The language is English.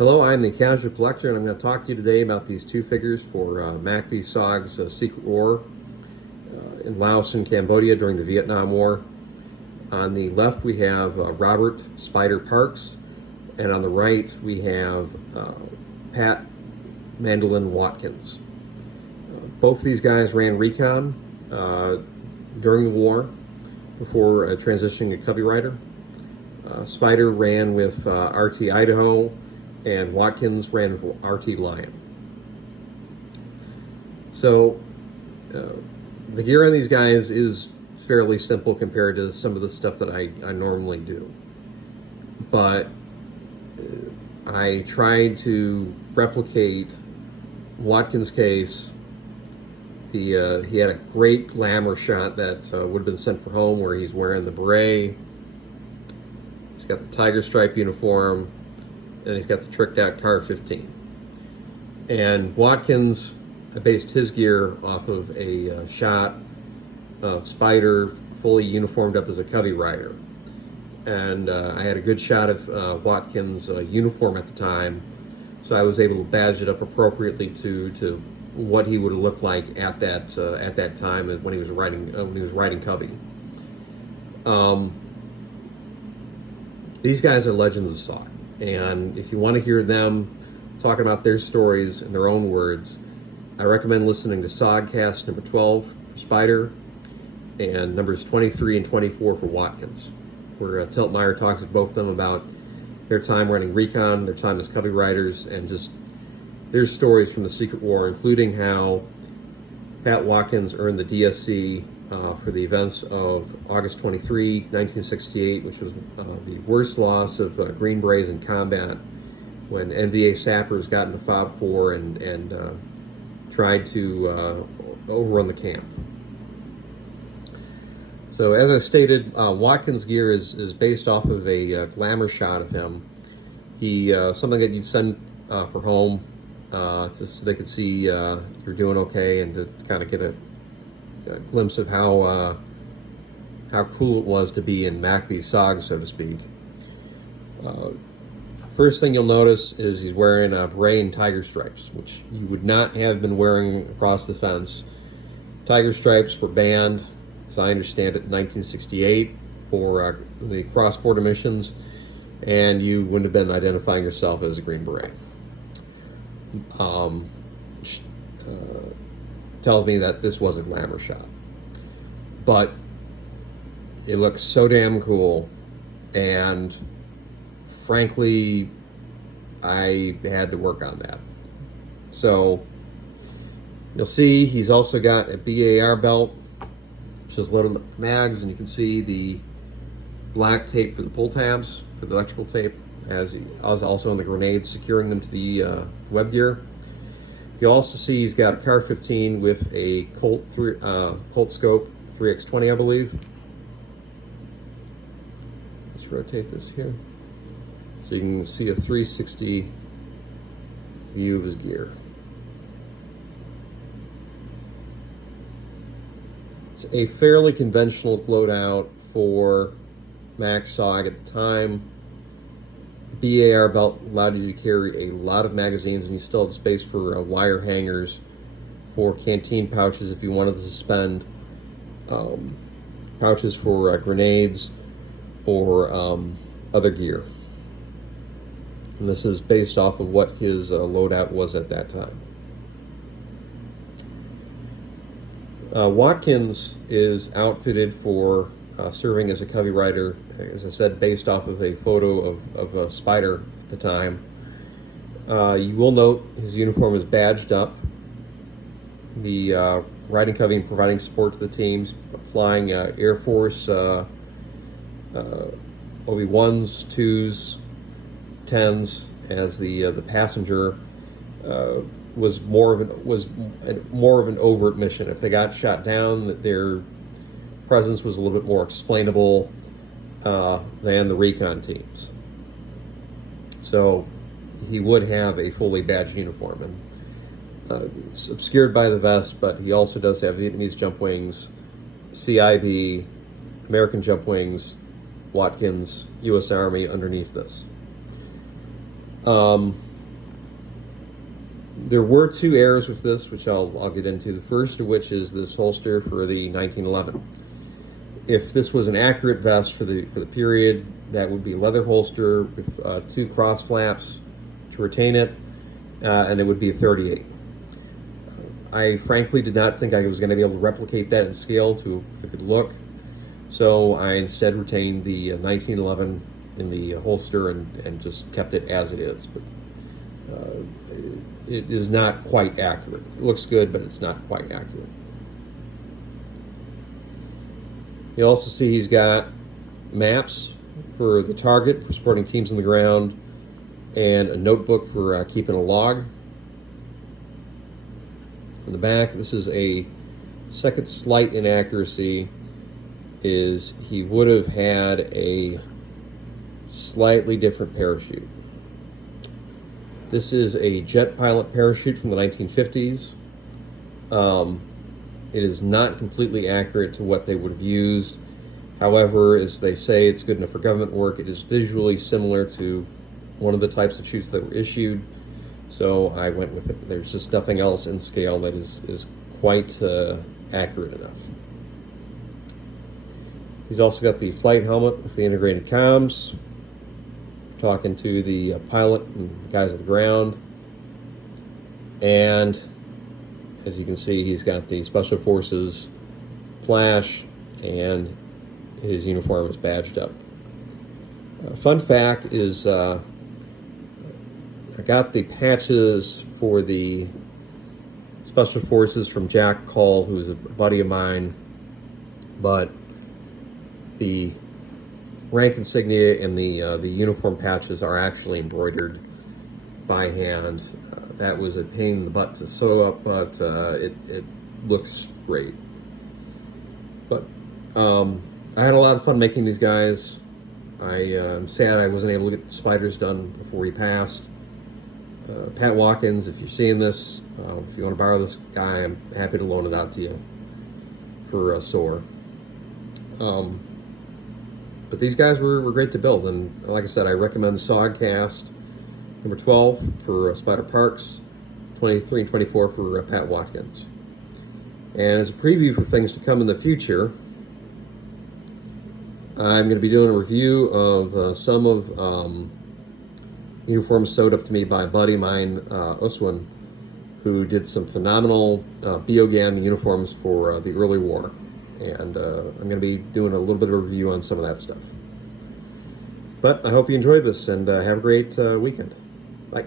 Hello, I'm the Casual Collector, and I'm going to talk to you today about these two figures for MACVSOG's Secret War in Laos and Cambodia during the Vietnam War. On the left we have Robert Spider Parks, and on the right we have Pat Mandolin Watkins. Both of these guys ran recon during the war before transitioning to Covey Rider. Spider ran with RT Idaho, and Watkins ran with RT Lion. So the gear on these guys is fairly simple compared to some of the stuff that I normally do. But I tried to replicate Watkins' case. He had a great glamour shot that would have been sent for home, where he's wearing the beret. He's got the tiger stripe uniform, and he's got the tricked out Car 15. And Watkins, I based his gear off of a shot of Spider fully uniformed up as a Covey Rider. And I had a good shot of Watkins' uniform at the time, so I was able to badge it up appropriately to what he would have looked like at that time when he was riding Covey. These guys are legends of SOG, and if you want to hear them talking about their stories in their own words, I recommend listening to SOGcast number 12 for Spider and numbers 23 and 24 for Watkins, where Teltmeyer talks with both of them about their time running recon, their time as Covey Riders, and just their stories from the Secret War, including how Pat Watkins earned the DSC for the events of August 23, 1968, which was the worst loss of Green Berets in combat, when NVA sappers got into Fob 4 and tried to overrun the camp. So as I stated, Watkins' gear is based off of a glamour shot of him. He something that you'd send for home, so they could see you're doing okay, and to kind of get a glimpse of how cool it was to be in MACVSOG, so to speak. First thing you'll notice is he's wearing a beret and tiger stripes, which you would not have been wearing across the fence. Tiger stripes were banned, as I understand it, in 1968 for the cross-border missions, and you wouldn't have been identifying yourself as a Green Beret. Tells me that this was a glamour shot, but it looks so damn cool, and frankly I had to work on that. So you'll see he's also got a BAR belt, which is loaded with mags, and you can see the black tape for the pull tabs for the electrical tape, as also in the grenades securing them to the web gear. You also see he's got a Car 15 with a Colt scope 3x20, I believe. Let's rotate this here so you can see a 360 view of his gear. It's a fairly conventional loadout for MACVSOG at the time. The BAR belt allowed you to carry a lot of magazines, and you still had space for wire hangers for canteen pouches if you wanted to suspend pouches for grenades or other gear. And this is based off of what his loadout was at that time. Watkins is outfitted for serving as a Covey Rider, as I said, based off of a photo of a Spider at the time. You will note his uniform is badged up. The riding Covey and providing support to the teams, flying Air Force OB1s, 2s, 10s as the passenger. Was more of an overt mission. If they got shot down, their presence was a little bit more explainable than the recon teams. So he would have a fully badged uniform, and it's obscured by the vest, but he also does have Vietnamese jump wings, CIB, American jump wings, Watkins, U.S. Army underneath this. There were two errors with this, which I'll get into. The first of which is this holster for the 1911. If this was an accurate vest for the period, that would be leather holster with two cross flaps to retain it, and it would be a 38. I frankly did not think I was going to be able to replicate that in scale to a good look, so I instead retained the 1911 in the holster and just kept it as it is. But it is not quite accurate. It looks good, but it's not quite accurate. You also see he's got maps for the target, for supporting teams on the ground, and a notebook for keeping a log. In the back, this is a second slight inaccuracy, is he would have had a slightly different parachute. This is a jet pilot parachute from the 1950s. It is not completely accurate to what they would have used. However, as they say, it's good enough for government work. It is visually similar to one of the types of chutes that were issued, so I went with it. There's just nothing else in scale that is quite accurate enough. He's also got the flight helmet with the integrated comms, talking to the pilot and the guys at the ground. And as you can see, he's got the Special Forces flash, and his uniform is badged up. Fun fact is, I got the patches for the Special Forces from Jack Call, who's a buddy of mine, but the rank insignia and the uniform patches are actually embroidered by hand. That was a pain in the butt to sew up, but it looks great. But I had a lot of fun making these guys. I'm sad I wasn't able to get the spiders done before he passed. Pat Watkins, if you're seeing this, if you want to borrow this guy, I'm happy to loan it out to you for a SOAR. But these guys were great to build, and like I said, I recommend SOG Cast number 12 for Spider Parks, 23 and 24 for Pat Watkins. And as a preview for things to come in the future, I'm going to be doing a review of some of uniforms sewed up to me by a buddy of mine, Uswin, who did some phenomenal BOGAM uniforms for the early war. And I'm going to be doing a little bit of a review on some of that stuff. But I hope you enjoyed this, and have a great weekend. Bye.